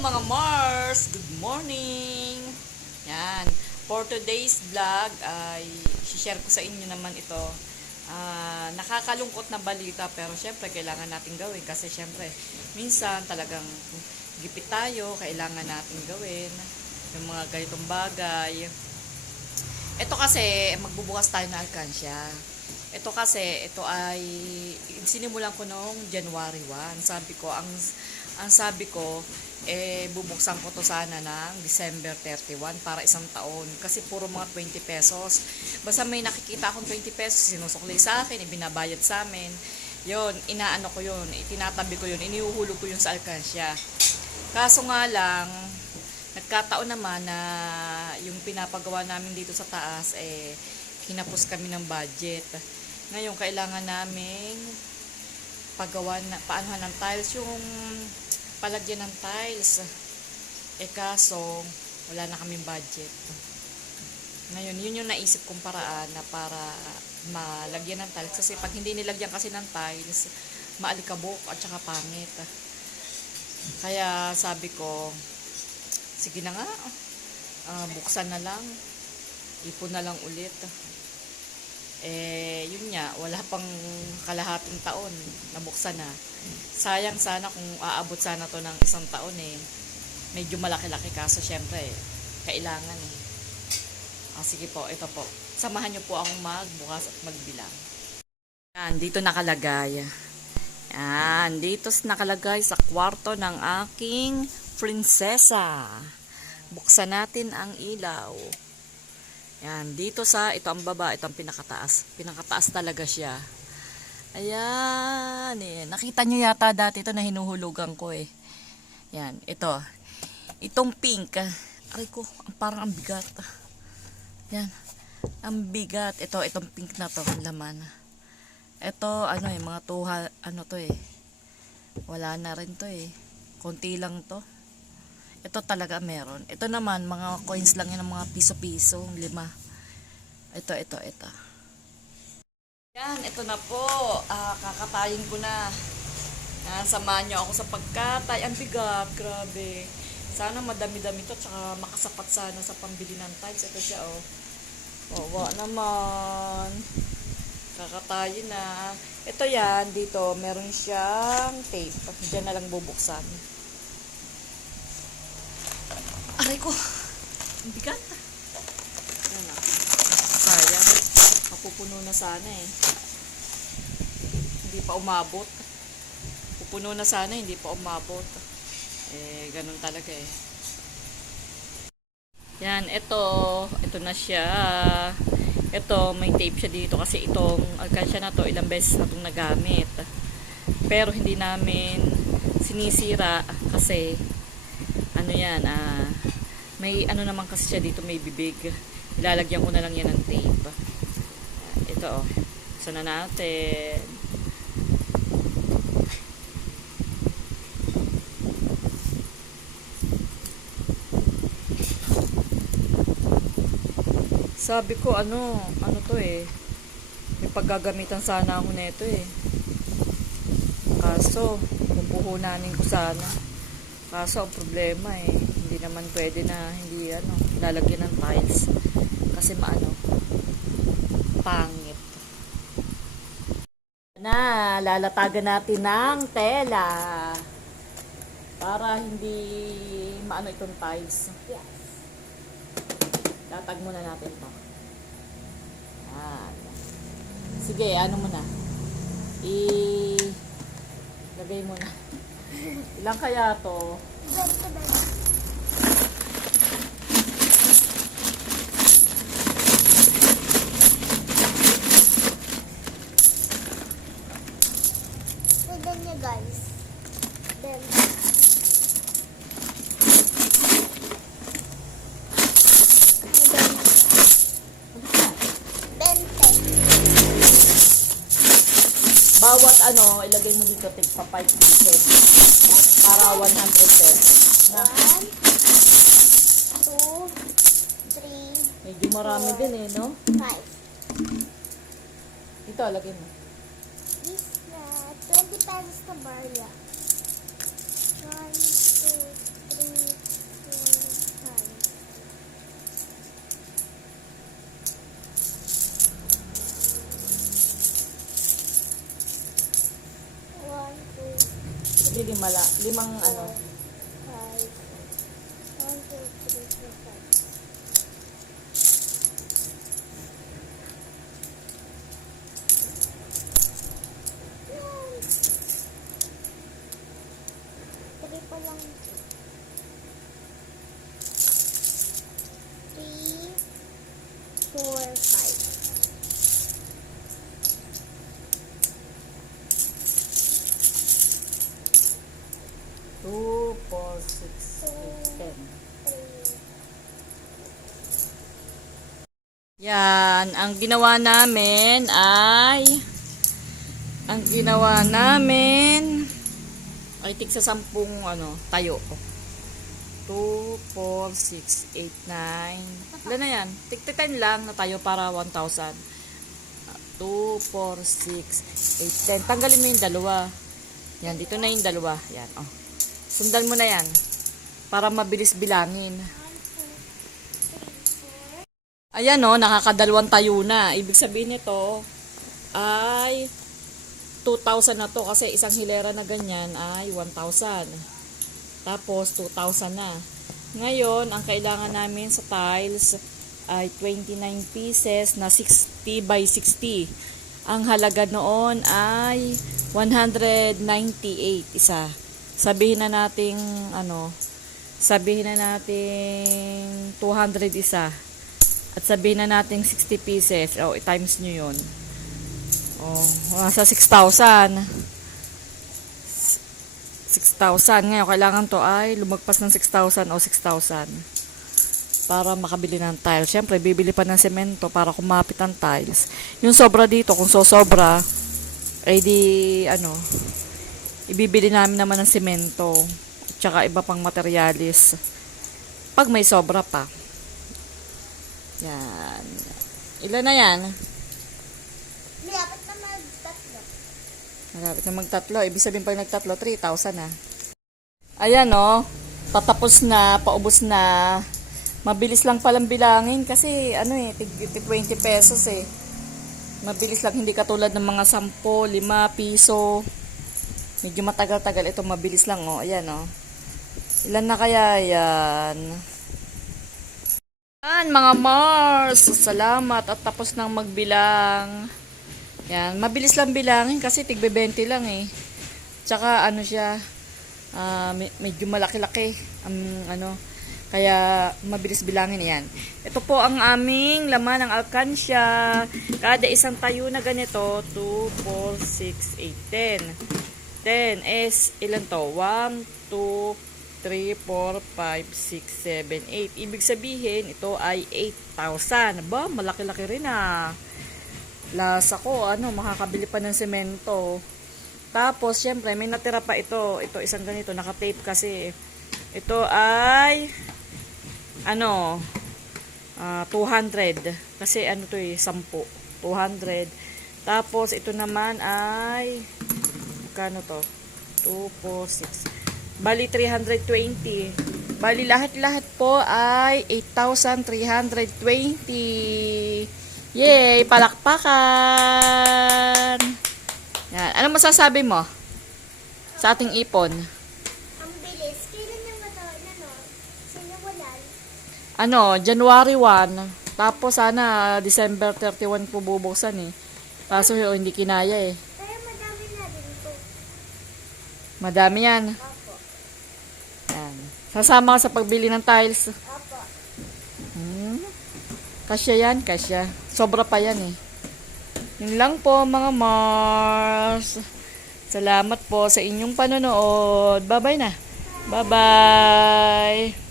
mga Mars! Good morning! Yan. For today's vlog ay share ko sa inyo naman ito. Nakakalungkot na balita pero syempre kailangan natin gawin kasi syempre minsan talagang gipit tayo, kailangan natin gawin yung mga ganitong bagay. Ito kasi magbubukas tayo ng alkansya. Ito kasi, ito ay sinimulan ko noong January 1. Ang sabi ko, bubuksan ko to sana ng December 31 para isang taon. Kasi puro mga 20 pesos. Basta may nakikita akong 20 pesos, sinusukli sa akin, ibinabayad sa amin. Yun, inaano ko yun, itinatabi ko yun, inihuhulog ko yun sa alkansya. Kaso nga lang, nagkataon naman na yung pinapagawa namin dito sa taas, hinapos kami ng budget. Ngayon, kailangan namin paanohan ng tiles, yung palagyan ng tiles. Kaso, wala na kaming budget. Ngayon, yun yung naisip kong paraan na para malagyan ng tiles. Kasi pag hindi nilagyan kasi ng tiles, maalikabok at saka pangit. Kaya sabi ko, sige na nga, buksan na lang. Ipon na lang ulit. Yun nga, wala pang kalahating taon, nabuksan na. Sayang sana kung aabot sana to ng isang taon medyo malaki-laki kaso syempre, kailangan sige po, ito po. Samahan nyo po akong magbukas at magbilang. Yan, dito nakalagay. Yan, dito nakalagay sa kwarto ng aking prinsesa. Buksan natin ang ilaw. Yan, dito ito ang baba, ito ang pinakataas. Pinakataas talaga siya. Ayan, nakita nyo yata dati ito na hinuhulugan ko Yan, ito. Itong pink, aray ko, parang ang bigat. Yan, ang bigat. Itong pink na to, laman. Ito, mga tuha, wala na rin to konti lang to. Ito talaga meron. Ito naman, mga coins lang yan ng mga piso-piso, 5. Ito. Yan, ito na po. Kakatayin ko na. Samahan nyo ako sa pagkatay. Ang bigat, grabe. Sana madami-dami to, tsaka makasapat sana sa pambili ng tiles. Ito siya, Wawa naman. Kakatayin na. Ito yan, dito, meron siyang tape. Diyan na lang bubuksan. Aray ko, ang bigat. Ayan na. Sayang. Mapupuno na sana Hindi pa umabot. Pupuno na sana, hindi pa umabot. Ganun talaga Yan, ito na siya. Ito, may tape siya dito kasi itong alkansya na to, ilang beses na itong nagamit. Pero hindi namin sinisira kasi may naman kasi siya dito, may bibig. Ilalagyan ko na lang yan ng tape. Ito so na natin. Sabi ko ano to may paggagamitan sana ako nito kaso pupuhunanin ko sana. Kaso ang problema hindi naman pwede na hindi lalagyan ng tiles kasi pangit. Lalatagan natin ng tela para hindi itong tiles. Yes. Latag muna natin to. Yan. Sige, muna. Lagay muna. Ilang kaya to? 20. Guys, then bawat ilagay mo dito tigpa 5 pieces para 100 pesos na. 1, 2, 3, medyo marami din 5. Dito lagay mo. This na 20 pesos na barya. 1, 2, 3, limang ano. 5. 1, 2, 3, 4, 5. Three pa lang. 3, 4, 5. 2, 4, 6, 8, 10. Yan, ang ginawa namin tig sa 10 tayo. 2, 4, 6, 8, 9. Ilan na yan? Tig 10 lang na tayo para 1,000. 2, 4, 6, 8, 10. Tanggalin mo yung dalawa. Yan, dito na yung dalawa. Yan, oh. Sundan mo na yan. Para mabilis bilangin. Ayan o, nakakadalawang tayo na. Ibig sabihin nito ay 2,000 na to kasi isang hilera na ganyan ay 1,000. Tapos 2,000 na. Ngayon, ang kailangan namin sa tiles ay 29 pieces na 60 by 60. Ang halaga noon ay 198 isa. Sabihin na nating 200 isa. At sabihin na natin 60 pieces. O, i-times nyo yun. O, nasa 6,000. 6,000. Ngayon, kailangan to ay lumagpas ng 6,000 o 6,000. Para makabili ng tiles. Siyempre, bibili pa ng semento para kumapit ang tiles. Yung sobra dito, kung sobra, ay di, ibibili namin naman ng semento. At saka iba pang materialis. Pag may sobra pa. Yan. Ilan na yan? Malapit na magtatlo. Malapit na magtatlo. Ibig sabihin pag nagtatlo, 3,000 na. Ayan o. Tatapos na. Paubos na. Mabilis lang palang bilangin kasi tig 20 pesos eh. Mabilis lang. Hindi katulad ng mga 10, 5 piso. Medyo matagal-tagal. Ito mabilis lang o. Ayan o. Ilan na kaya yan? Yan, mga Mars, salamat at tapos nang magbilang. Yan, mabilis lang bilangin kasi tigbe 20 lang eh. Tsaka siya, medyo malaki-laki kaya mabilis bilangin yan. Ito po ang aming laman ng alkansya. Kada isang tayo na ganito, 2, 4, 6, 8, 10. 10 is ilan to? 1, 2, 3, 4, 5, 6, 7, 8. Ibig sabihin, ito ay 8,000. Ba, malaki-laki rin ah. Lasa ko, makakabili pa ng semento. Tapos, syempre, may natira pa ito. Ito, isang ganito, nakatape kasi. Ito ay, 200. Kasi to 10. 200. Tapos, ito naman ay, magkano to? 2, 4, 6. Bali 320. Bali lahat-lahat po ay 8,320. Yay! Palakpakan! Yan. Ano masasabi mo sa ating ipon? Ang bilis. Kailan na sinimulan? January 1. Tapos sana December 31 po bubuksan eh. Kaso hindi kinaya eh. Kaya madami na din ito. Madami yan. Opo. Yan. Sasama ka sa pagbili ng tiles. Opo. Kasya yan, kasya. Sobra pa yan eh. Yun lang po mga Mars. Salamat po sa inyong panonood. Bye-bye na. Bye-bye.